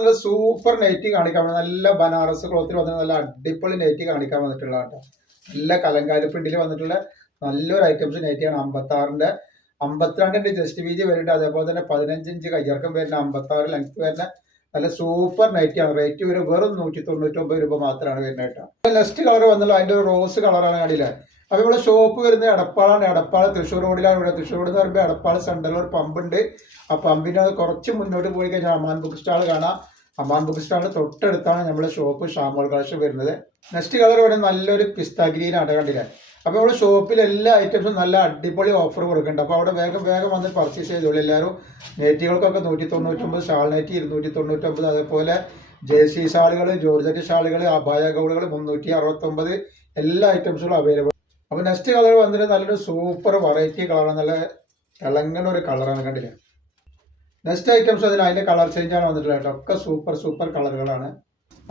നല്ല super nightie കാണിക്കാൻ നല്ല ബനാറസ് ക്ലോത്തിൽ വന്നിട്ട് നല്ല അടിപൊളി നൈറ്റി കാണിക്കാൻ വന്നിട്ടുള്ള കേട്ടോ. നല്ല കലങ്കാരി പ്രിന്റിൽ വന്നിട്ടുള്ള നല്ലൊരു ഐറ്റംസ് നൈറ്റിയാണ്. 56ന്റെ 52ന്റെ ജസ്റ്റ് വീതി വരുന്നുണ്ട്. അതേപോലെ തന്നെ 15 ഇഞ്ച് കയ്യിറക്കം വരുന്ന 56 ലെങ്ത് വരുന്ന നല്ല സൂപ്പർ നൈറ്റിയാണ്. റേറ്റ് വരും വെറും 199 രൂപ മാത്രമാണ് വരുന്നത് കേട്ടോ. നെക്സ്റ്റ് കളർ വന്നല്ലോ അതിന്റെ ഒരു റോസ് കളറാണ് കണ്ടില്ലേ. അപ്പൊ ഇവിടെ ഷോപ്പ് വരുന്നത് എടപ്പാളാണ്. എടപ്പാൾ തൃശ്ശൂർ റോഡിലാണ്. ഇവിടെ തൃശ്ശൂർ റോഡ് എന്ന് പറയുമ്പോൾ എടപ്പാൾ സെന്ററിൽ ഒരു പമ്പുണ്ട്. ആ പമ്പിന് കുറച്ച് മുന്നോട്ട് പോയി കഴിഞ്ഞാൽ അമാൻ ബുക്ക് സ്റ്റാൾ കാണാം. അമാൻ ബുക്ക് സ്റ്റാളിന് തൊട്ടടുത്താണ് നമ്മുടെ ഷോപ്പ് ഷാമോൾ കളക്ഷൻ വരുന്നത്. നെക്സ്റ്റ് കളർ ഇവിടെ നല്ലൊരു പിസ്ത ഗ്രീൻ ആണ് കണ്ടില്ലേ. അപ്പൊ ഇവിടെ ഷോപ്പിൽ എല്ലാ ഐറ്റംസും നല്ല അടിപൊളി ഓഫർ കൊടുക്കുന്നുണ്ട്. അപ്പൊ അവിടെ വേഗം വേഗം വന്ന് പർച്ചേസ് ചെയ്തോളൂ എല്ലാവരും. നെറ്റികൾക്കൊക്കെ 199, ഷാൾ നെറ്റി 299, അതേപോലെ ജേഴ്സി ഷാളുകൾ, ജോർജറ്റ് ഷാളുകൾ, അബായ ഗൗളുകൾ 369 എല്ലാ ഐറ്റംസുകളും അവൈലബിൾ. അപ്പൊ നെക്സ്റ്റ് കളർ വന്നിട്ട് നല്ലൊരു സൂപ്പർ വെറൈറ്റി കളറാണ്. നല്ല തിളങ്ങുന്ന ഒരു കളറാണ് കണ്ടില്ലേ. നെക്സ്റ്റ് ഐറ്റംസ് അതിന്റെ കളർ ചേഞ്ച് ആണ് വന്നിട്ടുള്ളത് കേട്ടോ. ഒക്കെ സൂപ്പർ സൂപ്പർ കളറുകളാണ്.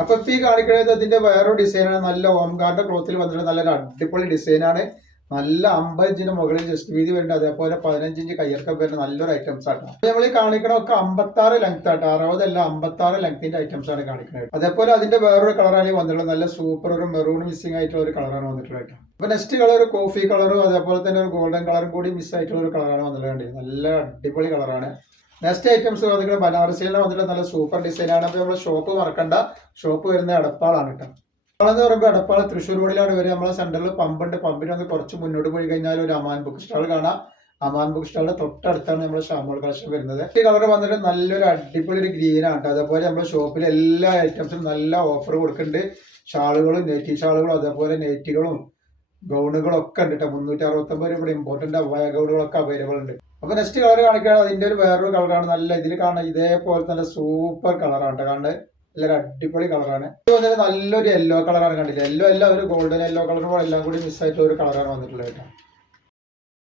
അപ്പൊ ഈ കാണിക്കുന്നത് അതിന്റെ വേറൊരു ഡിസൈനാണ്. നല്ല ഓംകാറിന്റെ ക്ലോത്തിൽ വന്നിട്ട് നല്ലൊരു അടിപൊളി ഡിസൈനാണ്. നല്ല 50 ഇഞ്ചിന് മുകളിൽ ജസ്റ്റ് വീതി വരുന്നുണ്ട്. അതേപോലെ 15 ഇഞ്ച് കയ്യിറക്കം വരുന്ന നല്ലൊരു ഐറ്റംസ് ആണ്. നമ്മൾ ഈ കാണിക്കണമൊക്കെ 56 ലെങ്ത് ആട്ടോ. 60 അല്ല 56 ലെങ്ത്തിന്റെ ഐറ്റംസ് ആണ് കാണിക്കുന്നത്. അതേപോലെ അതിന്റെ വേറൊരു കളറാണ് വന്നിട്ടുള്ളത്. നല്ല സൂപ്പർ ഒരു മെറൂൺ മിസ്സിംഗ് ആയിട്ടുള്ള ഒരു കളറാണ് വന്നിട്ടുള്ളത് കേട്ടോ. അപ്പൊ നെക്സ്റ്റ് കളർ കോഫി കളറും അതേപോലെ തന്നെ ഒരു ഗോൾഡൻ കളറും കൂടി മിസ് ആയിട്ടുള്ള ഒരു കളറാണ് വന്നിട്ടുള്ളത്. നല്ല അടിപൊളി കളറാണ്. നെക്സ്റ്റ് ഐറ്റംസ് വന്നിട്ട് ബനാറസിയിലെ വന്നിട്ട് നല്ല സൂപ്പർ ഡിസൈനാണ്. അപ്പൊ നമ്മൾ ഷോപ്പ് മറക്കണ്ട. ഷോപ്പ് വരുന്നത് എടപ്പാളാണ് കേട്ടോ. എന്ന് പറയുമ്പോൾ എടപ്പാൾ തൃശ്ശൂർ റോഡിലാണ് വരിക. നമ്മളെ സെന്ററിൽ പമ്പുണ്ട്. പമ്പിന് വന്ന് കുറച്ച് മുന്നോട്ട് പോയി കഴിഞ്ഞാൽ ഒരു അമാൻ ബുക്ക് സ്റ്റാൾ കാണാം. അമാൻ ബുക്ക് സ്റ്റാളിന്റെ തൊട്ടടുത്താണ് നമ്മുടെ ഷാമോൾ കളക്ഷൻ വരുന്നത്. ഈ കളർ വന്നിട്ട് നല്ലൊരു അടിപൊളി ഒരു ഗ്രീൻ ആണ്. അതേപോലെ നമ്മുടെ ഷോപ്പിൽ എല്ലാ ഐറ്റംസും നല്ല ഓഫർ കൊടുക്കുന്നുണ്ട്. ഷാളുകളും നെറ്റി ഷാളുകളും അതേപോലെ നെറ്റികളും ഗൗണുകളും ഒക്കെ ഉണ്ട് കേട്ടോ. 369 ഇവിടെ ഇമ്പോർട്ടന്റ് അവായ ഗൗണുകളൊക്കെ അവൈലബിൾ ഉണ്ട്. അപ്പൊ നെക്സ്റ്റ് കളർ കാണിക്കുകയാണ് അതിന്റെ ഒരു വേറൊരു കളറാണ്. നല്ല ഇതിൽ കാണാൻ ഇതേപോലെ നല്ല സൂപ്പർ കളറാണ് കേട്ടോ. കാണുന്നത് നല്ലൊരു അടിപൊളി കളറാണ്. ഇത് വന്നിട്ട് നല്ലൊരു യെല്ലോ കളറാണ് കണ്ടില്ല. യെല്ലോ അല്ല ഒരു ഗോൾഡൻ യെല്ലോ കളറും എല്ലാം കൂടി മിസ് ആയിട്ടുള്ള ഒരു കളറാണ് വന്നിട്ടുള്ളത് കേട്ടോ.